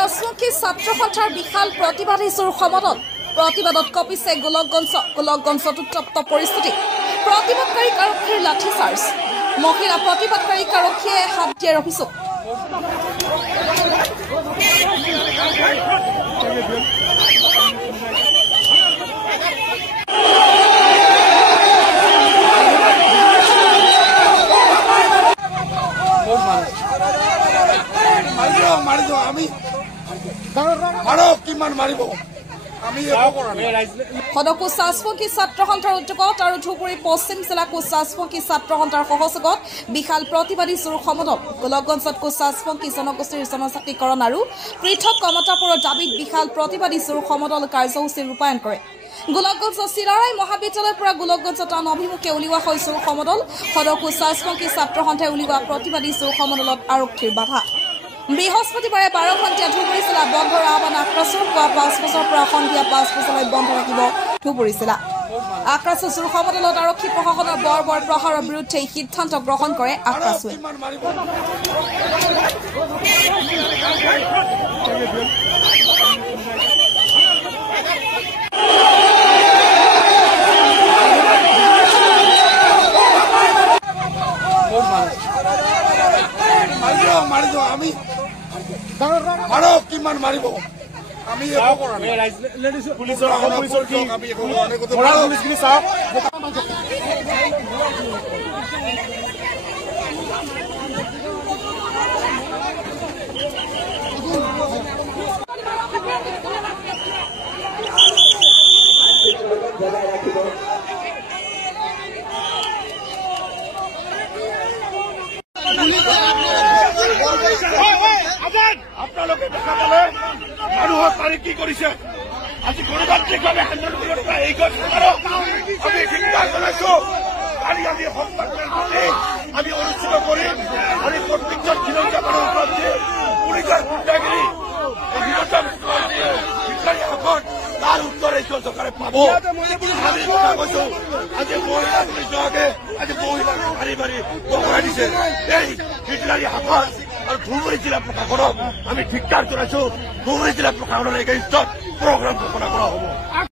কোচাচমুখী ছাত্ৰ সন্থাৰ বিশাল প্ৰতিবাদী জোৰ সমদল প্ৰতিবাদত কঁপিছে গোলকগঞ্জত উত্তপ্ত পৰিস্থিতি প্ৰতিবাদকাৰীক আৰক্ষীৰ লাঠিচাৰ্জ মহিলা প্ৰতিবাদকাৰীক আৰক্ষীয়ে হাত দিয়াৰ অভিযোগ কোচাচমুখী ছাত্ৰ সন্থাৰ উদ্যোগত আৰু ধুবুৰী পশ্চিম জিলা কোচাচমুখী ছাত্ৰ সন্থাৰ সহযোগত বিশাল প্ৰতিবাদী জোৰ সমদল গোলকগঞ্জত কোচাচমুখী জনগোষ্ঠীৰ জনজাতিকৰণ আৰু পৃথক কমতাপুৰৰ দাবীত বিশাল প্ৰতিবাদী জোৰ সমদল কাৰ্যসূচী ৰূপায়ণ কৰে গোলকগঞ্জৰ চিলাৰাই মহাবিদ্যালয়ৰ পৰা গোলকগঞ্জ টাউন অভিমুখে উলিওৱা হয় জোৰ সমদল কোচাচমুখী ছাত্ৰ সন্থাই উলিওৱা প্ৰতিবাদী জোৰ সমদলত আৰক্ষীৰ বাধা বৃহস্পতিবাৰে 12 ঘণ্টীয়া ধুবুৰী জিলা বন্ধৰ আহ্বান আক্ৰাছৰ পুৱা 5 বজাৰ পৰা সন্ধিয়া 5 বজালৈ বন্ধ ৰাখিব ধুবুৰী জিলা আক্ৰাছ জোৰ সমদলত আৰক্ষী প্ৰশাসনৰ বৰ প্ৰহাৰৰ বিৰুদ্ধে সিদ্ধান্ত গ্ৰহণ কৰে আক্ৰাছুৱে আপোনালোকে দেখা পালে মানুহৰ তাৰিখ কি কৰিছে আজি গণতান্ত্ৰিকভাৱে আন্দোলন কৰিব এই আমি চিন্তা জনাইছো কালি আমি আমি অনুষ্ঠিত কৰিম আৰু প্ৰত্যেকজন খিলঞ্জীয়া মানুহৰ ওপৰত পুলিচৰ গুণ্ডাগিৰি তাৰ উত্তৰ এই চৰকাৰে পাব আমি কথা কৈছো আজি মহিলা পুলিচকে আজি মহিলাক মাৰি বগৰাই দিছে এই হিটলাৰী শাসন আৰু ধুবুৰী জিলা প্ৰশাসনক আমি ধিক্কাৰ জনাইছো ধুবুৰী জিলা প্ৰশাসনৰ এগেইনষ্টত প্ৰগ্ৰাম ঘোষণা কৰা হ'ব।